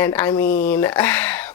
And I mean,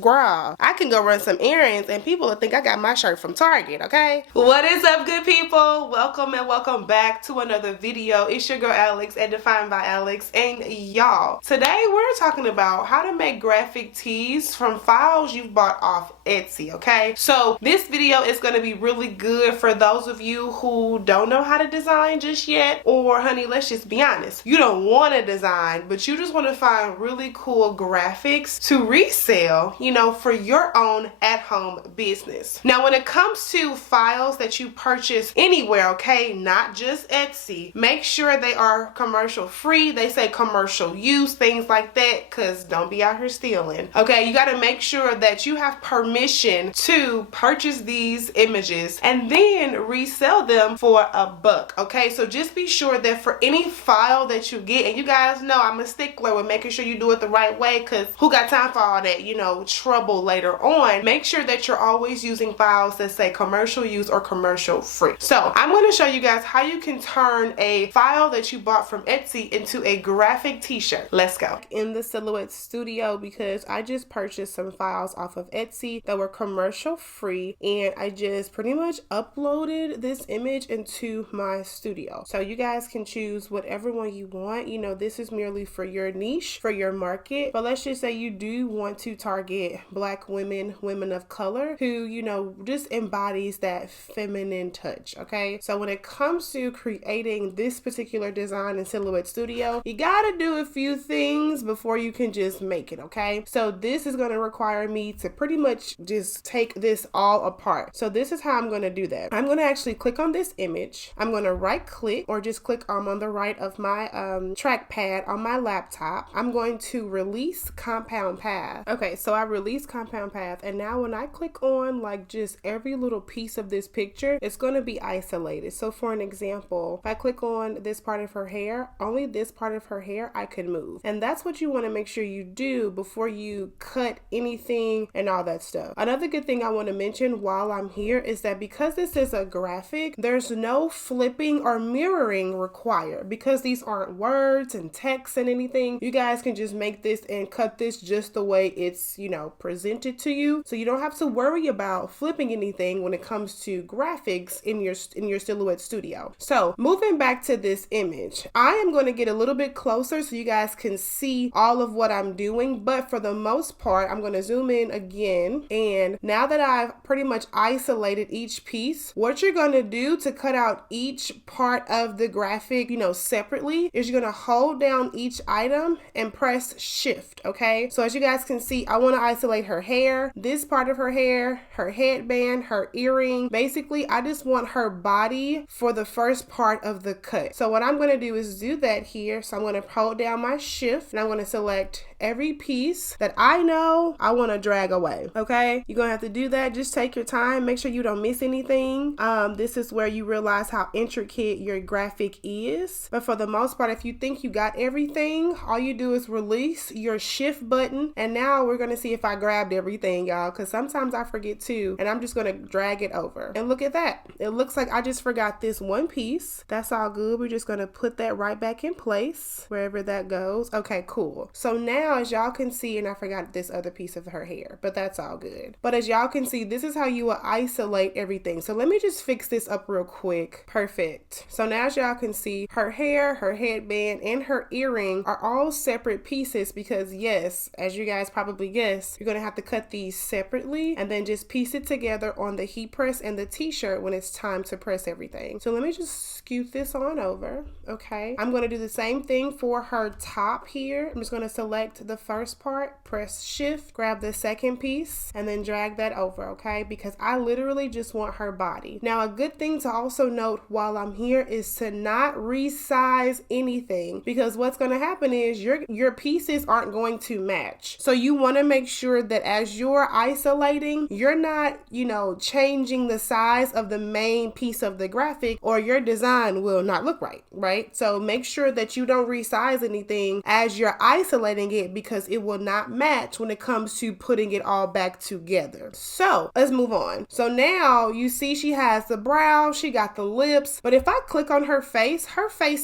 girl, I can go run some errands and people will think I got my shirt from Target, okay? What is up, good people? Welcome and welcome back to another video. It's your girl Alex at Defined by Alex, and y'all, today we're talking about how to make graphic tees from files you've bought off Etsy, okay? So this video is going to be really good for those of you who don't know how to design just yet, or honey, let's just be honest, you don't want to design, but you just want to find really cool graphics to resell, you know, for your own at-home business. Now, when it comes to files that you purchase anywhere, okay, not just Etsy, make sure they are commercial free. They say commercial use, things like that, because don't be out here stealing. Okay, you got to make sure that you have permission to purchase these images and then resell them for $1. Okay, so just be sure that for any file that you get, and you guys know I'm a stickler with making sure you do it the right way, because who got time for all that, you know, trouble later on. Make sure that you're always using files that say commercial use or commercial free. So I'm going to show you guys how you can turn a file that you bought from Etsy into a graphic t-shirt. Let's go. In the Silhouette Studio, because I just purchased some files off of Etsy that were commercial free, and I just pretty much uploaded this image into my studio. So you guys can choose whatever one you want. You know, this is merely for your niche, for your market, but let's just say you do want to target Black women, women of color, who, you know, just embodies that feminine touch. Okay, so when it comes to creating this particular design in Silhouette Studio, you gotta do a few things before you can just make it. Okay, so this is going to require me to pretty much just take this all apart. So this is how I'm going to do that. I'm going to actually click on this image. I'm going to right click, or just click on the right of my trackpad on my laptop. I'm going to release compound path. Okay, so I release compound path, and now when I click on like just every little piece of this picture, it's going to be isolated. So for an example, if I click on this part of her hair, only this part of her hair I can move. And that's what you want to make sure you do before you cut anything and all that stuff. Another good thing I want to mention while I'm here is that because this is a graphic, there's no flipping or mirroring required. Because these aren't words and text and anything, you guys can just make this and cut this just the way it's, you know, presented to you. So you don't have to worry about flipping anything when it comes to graphics in your Silhouette Studio. So moving back to this image, I am going to get a little bit closer so you guys can see all of what I'm doing, but for the most part, I'm going to zoom in again. And now that I've pretty much isolated each piece, what you're going to do to cut out each part of the graphic, you know, separately, is you're going to hold down each item and press shift. Okay, so as you guys can see, I want to isolate her hair, this part of her hair, her headband, her earring. Basically, I just want her body for the first part of the cut. So what I'm going to do is do that here. So I'm going to hold down my shift, and I'm going to select every piece that I know I want to drag away. Okay, you're gonna have to do that. Just take your time, make sure you don't miss anything. This is where you realize how intricate your graphic is, but for the most part, if you think you got everything, all you do is release your shift button. And now we're gonna see if I grabbed everything, y'all, because sometimes I forget too, and I'm just gonna drag it over. And look at that, it looks like I just forgot this one piece. That's all good. We're just gonna put that right back in place wherever that goes. Okay, cool. So now, as y'all can see, and I forgot this other piece of her hair, but that's all good. But as y'all can see, this is how you will isolate everything. So let me just fix this up real quick. Perfect. So now as y'all can see, her hair, her headband, and her earring are all separate pieces because, yes, as you guys probably guessed, you're gonna have to cut these separately and then just piece it together on the heat press and the t-shirt when it's time to press everything. So let me just scoot this on over. Okay, I'm gonna do the same thing for her top here. I'm just gonna select the first part, press shift, grab the second piece, and then drag that over. Okay, because I literally just want her body. Now, a good thing to also note while I'm here is to not resize anything, because what's going to happen is your pieces aren't going to match. So you want to make sure that as you're isolating, you're not, you know, changing the size of the main piece of the graphic, or your design will not look right, right? So make sure that you don't resize anything as you're isolating it, because it will not match when it comes to putting it all back together. So let's move on. So now you see she has the brow, she got the lips, but if I click on her face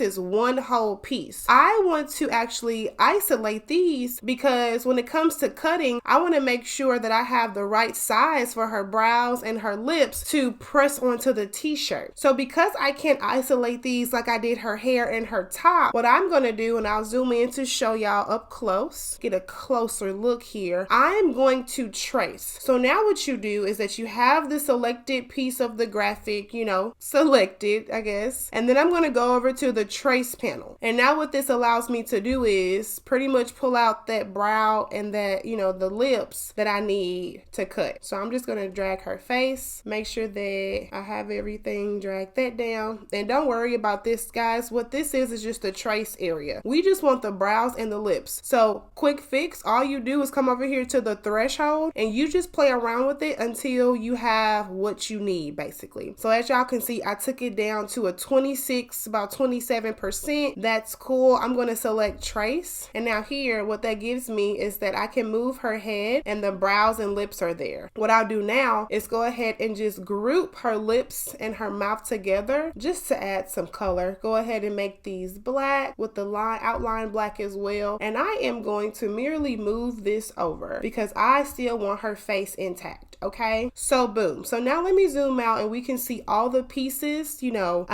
is one whole piece. I want to actually isolate these because when it comes to cutting, I want to make sure that I have the right size for her brows and her lips to press onto the t-shirt. So because I can't isolate these like I did her hair and her top, what I'm going to do, and I'll zoom in to show y'all up close, get a closer look here, I'm going to trace. So now what you do is that you have the selected piece of the graphic, you know, selected, I guess, and then I'm going to go over to the trace panel. And now what this allows me to do is pretty much pull out that brow and that, you know, the lips that I need to cut. So I'm just going to drag her face, make sure that I have everything, drag that down. And don't worry about this, guys. What this is just the trace area. We just want the brows and the lips. So quick fix, all you do is come over here to the threshold and you just play around with it until you have what you need, basically. So as y'all can see, I took it down to a 26, about 27%. That's cool. I'm going to select trace. And now here, what that gives me is that I can move her head and the brows and lips are there. What I'll do now is go ahead and just group her lips and her mouth together just to add some color. Go ahead and make these black with the outline black as well. And I am going to merely move this over because I still want her face intact. Okay, so boom. So now let me zoom out and we can see all the pieces, you know,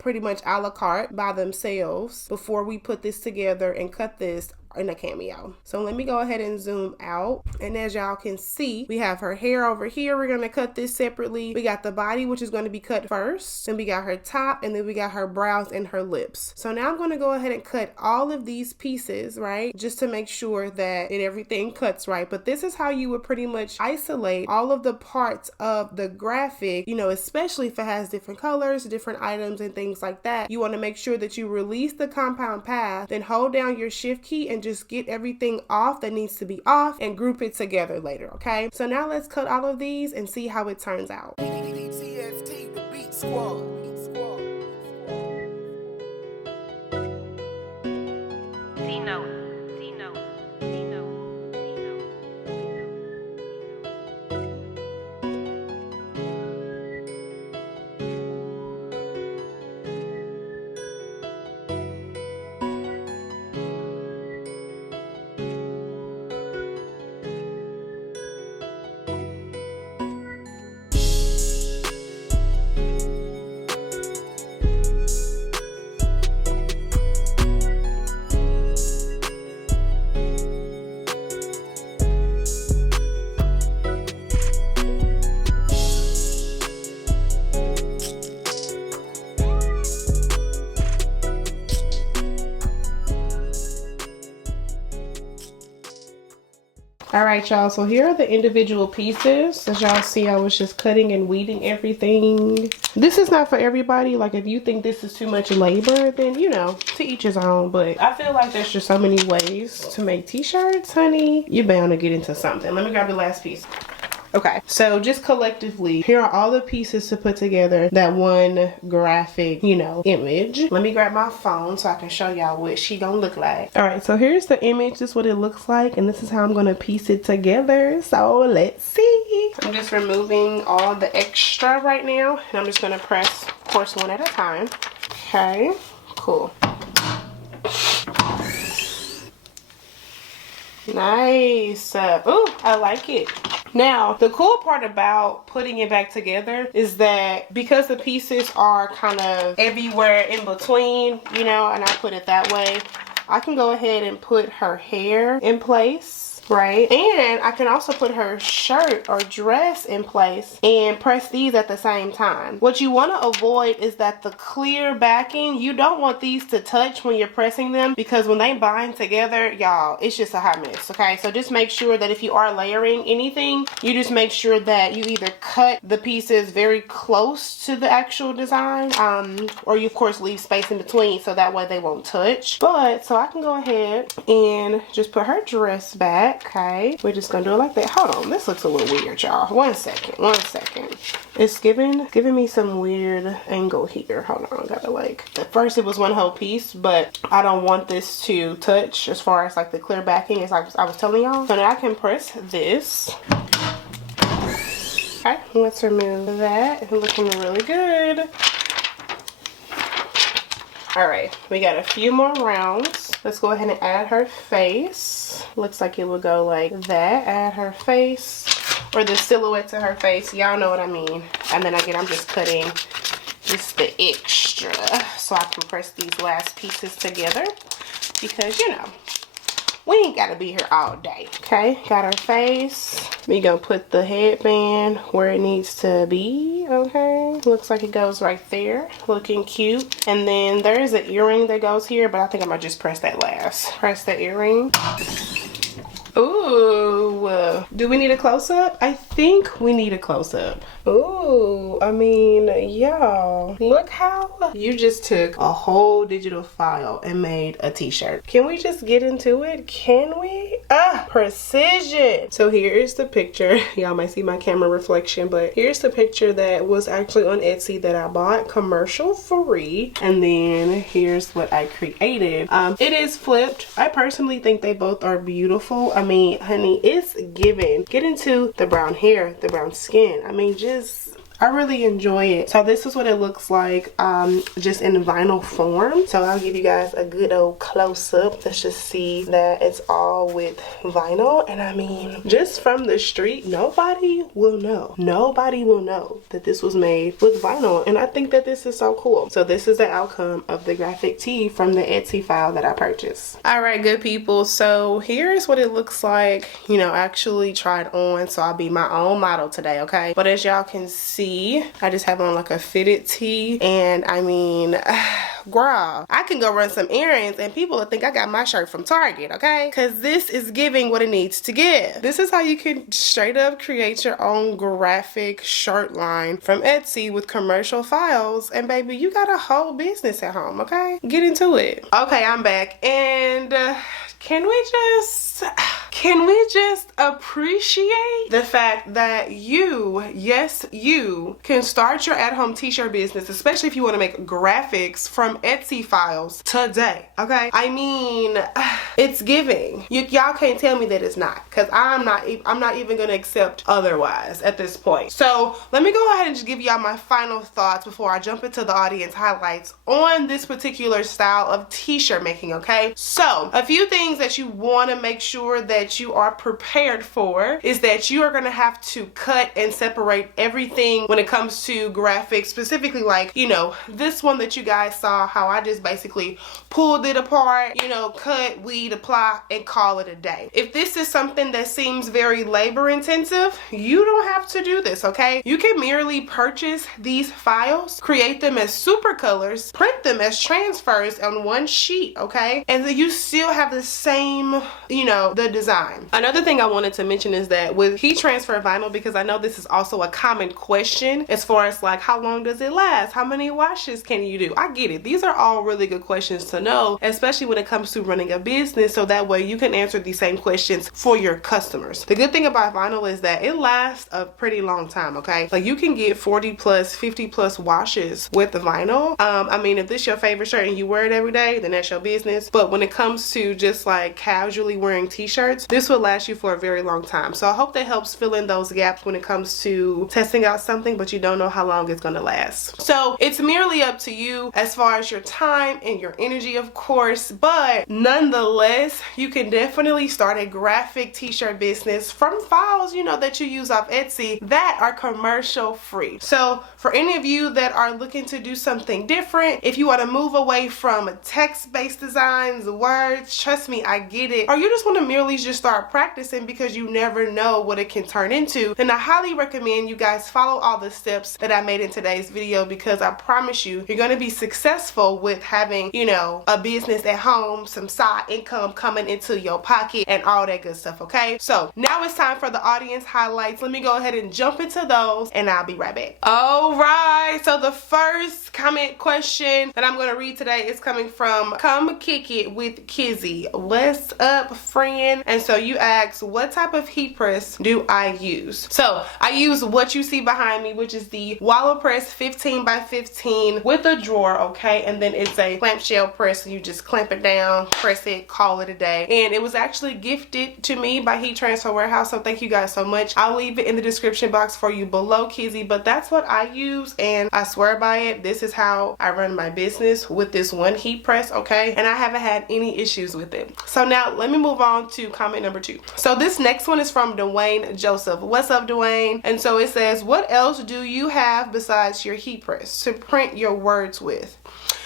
pretty much a la carte by themselves before we put this together and cut this in a cameo. So let me go ahead and zoom out, and as y'all can see, we have her hair over here. We're going to cut this separately. We got the body, which is going to be cut first, then we got her top, and then we got her brows and her lips. So now I'm going to go ahead and cut all of these pieces, right, just to make sure that everything cuts right. But this is how you would pretty much isolate all of the parts of the graphic, you know, especially if it has different colors, different items and things like that. You want to make sure that you release the compound path, then hold down your shift key and just get everything off that needs to be off and group it together later. Okay, so now let's cut all of these and see how it turns out. All right, y'all, so here are the individual pieces. As y'all see, I was just cutting and weeding everything. This is not for everybody. Like, if you think this is too much labor, then, you know, to each his own. But I feel like there's just so many ways to make t-shirts, honey. You're bound to get into something. Let me grab the last piece. Okay, so just collectively, here are all the pieces to put together that one graphic, you know, image. Let me grab my phone so I can show y'all what she gonna look like. All right, so here's the image. This is what it looks like, and this is how I'm gonna piece it together. So let's see. I'm just removing all the extra right now, and I'm just gonna press, of course, one at a time. Okay, cool. Nice. Ooh, I like it. Now, the cool part about putting it back together is that because the pieces are kind of everywhere in between, you know, and I put it that way, I can go ahead and put her hair in place. Right, and I can also put her shirt or dress in place and press these at the same time. What you want to avoid is that the clear backing, you don't want these to touch when you're pressing them, because when they bind together, y'all, it's just a hot mess. Okay, so just make sure that if you are layering anything, you just make sure that you either cut the pieces very close to the actual design, or you of course leave space in between so that way they won't touch. But so I can go ahead and just put her dress back. back. Okay, we're just gonna do it like that. Hold on, this looks a little weird, y'all. One second. It's giving me some weird angle here. Hold on, I gotta like, at first it was one whole piece, but I don't want this to touch as far as like the clear backing, as I was telling y'all. So now I can press this. Okay, let's remove that. It's looking really good. All right, we got a few more rounds. Let's go ahead and add her face. Looks like it would go like that. Add her face, or the silhouette to her face. Y'all know what I mean. And then again, I'm just cutting just the extra so I can press these last pieces together, because you know, we ain't gotta be here all day. Okay, got her face. We gonna put the headband where it needs to be. Okay, looks like it goes right there, looking cute. And then there is an earring that goes here, but I think I'm gonna just press that last. Press the earring. Ooh, do we need a close-up? I think we need a close-up. Ooh, I mean, y'all, look how you just took a whole digital file and made a t-shirt. Can we just get into it? Can we? Precision. So here is the picture. Y'all might see my camera reflection, but here's the picture that was actually on Etsy that I bought commercial free. And then here's what I created. It is flipped. I personally think they both are beautiful. I mean, honey, it's giving. Get into the brown hair, the brown skin. I mean, I really enjoy it. So this is what it looks like just in vinyl form. So I'll give you guys a good old close-up. Let's just see that it's all with vinyl. And I mean, just from the street, nobody will know. Nobody will know that this was made with vinyl. And I think that this is so cool. So this is the outcome of the graphic tee from the Etsy file that I purchased. All right, good people. So here's what it looks like, you know, actually tried on. So I'll be my own model today, okay? But as y'all can see, I just have on like a fitted tee, and I mean, girl, I can go run some errands and people will think I got my shirt from Target, okay? Because this is giving what it needs to give. This is how you can straight up create your own graphic shirt line from Etsy with commercial files, and baby, you got a whole business at home, okay? Get into it. Okay, I'm back, and can we just appreciate the fact that you, yes, you can start your at-home t-shirt business, especially if you want to make graphics from Etsy files today, okay? I mean, it's giving. Y'all can't tell me that it's not, because I'm not even gonna accept otherwise at this point. So let me go ahead and just give y'all my final thoughts before I jump into the audience highlights on this particular style of t-shirt making, okay? So a few things that you want to make sure that you are prepared for is that you are going to have to cut and separate everything when it comes to graphics, specifically like, you know, this one that you guys saw, how I just basically pulled it apart, you know, cut, weed, apply, and call it a day. If this is something that seems very labor intensive, you don't have to do this, okay? You can merely purchase these files, create them as super colors, print them as transfers on one sheet, okay? And then you still have the same, you know, the design. Another thing I wanted to mention is that with heat transfer vinyl, because I know this is also a common question as far as like, how long does it last? How many washes can you do? I get it. These are all really good questions to know, especially when it comes to running a business, so that way you can answer these same questions for your customers. The good thing about vinyl is that it lasts a pretty long time, okay? Like you can get 40 plus, 50 plus washes with the vinyl. I mean, if this is your favorite shirt and you wear it every day, then that's your business. But when it comes to just like casually wearing t-shirts, this will last you for a very long time. So I hope that helps fill in those gaps when it comes to testing out something but you don't know how long it's going to last. So it's merely up to you as far as your time and your energy, of course, but nonetheless, you can definitely start a graphic t-shirt business from files, you know, that you use off Etsy that are commercial free. So for any of you that are looking to do something different, if you want to move away from text-based designs, words, trust me, I get it. Or you just want to merely just start practicing because you never know what it can turn into, then I highly recommend you guys follow all the steps that I made in today's video, because I promise you, you're going to be successful with having, you know, a business at home, some side income coming into your pocket, and all that good stuff, okay? So now it's time for the audience highlights. Let me go ahead and jump into those, and I'll be right back. All right, so the first comment question that I'm going to read today is coming from Come Kick It with Kizzy. What's up, friend? And so you asked, what type of heat press do I use? So I use what you see behind me, which is the Wallow Press 15 by 15 with a drawer, okay? And then it's a clamshell press, so you just clamp it down, press it, call it a day. And it was actually gifted to me by Heat Transfer Warehouse, so thank you guys so much. I'll leave it in the description box for you below, Kizzy, but that's what I use, and I swear by it. This is how I run my business, with this one heat press, okay? And I haven't had any issues with it. So now let me move on to comment number 2. So this next one is from Dwayne Joseph. What's up, Dwayne? And so it says, what else do you have besides your heat press to print your words with?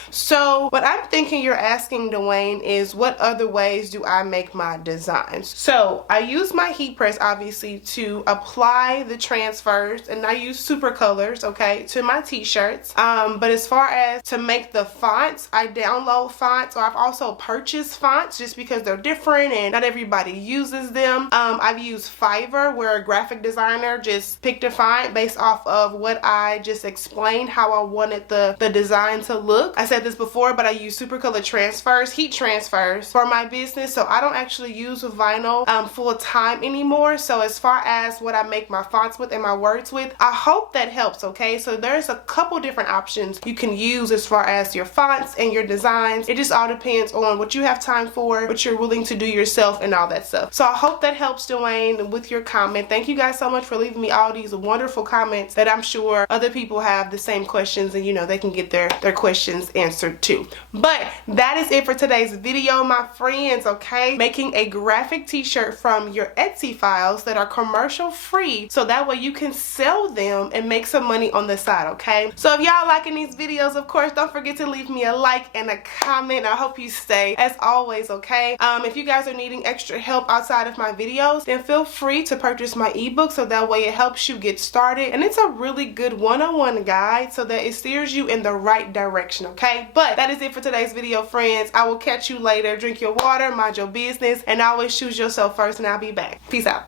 So what I'm thinking you're asking, Dwayne, is what other ways do I make my designs? So I use my heat press, obviously, to apply the transfers, and I use super colors, okay, to my t-shirts. But as far as to make the fonts, I download fonts, or I've also purchased fonts just because they're different and not everybody uses them. I've used Fiverr, where a graphic designer just picked a font based off of what I just explained, how I wanted the design to look. I said this before, but I use super color transfers, heat transfers, for my business, so I don't actually use vinyl full time anymore. So as far as what I make my fonts with and my words with, I hope that helps, okay? So there's a couple different options you can use as far as your fonts and your designs. It just all depends on what you have time for, what you're willing to do yourself, and all that stuff. So I hope that helps, Dwayne, with your comment. Thank you guys so much for leaving me all these wonderful comments that I'm sure other people have the same questions, and you know, they can get their questions answered too. But that is it for today's video, my friends, okay? Making a graphic t-shirt from your Etsy files that are commercial free, so that way you can sell them and make some money on the side, okay? So if y'all liking these videos, of course, don't forget to leave me a like and a comment. I hope you stay as always, okay? If you guys are needing extra help outside of my videos, then feel free to purchase my ebook, so that way it helps you get started, and it's a really good one-on-one guide so that it steers you in the right direction, okay? But that is it for today's video, friends. I will catch you later. Drink your water, mind your business, and always choose yourself first, and I'll be back. Peace out.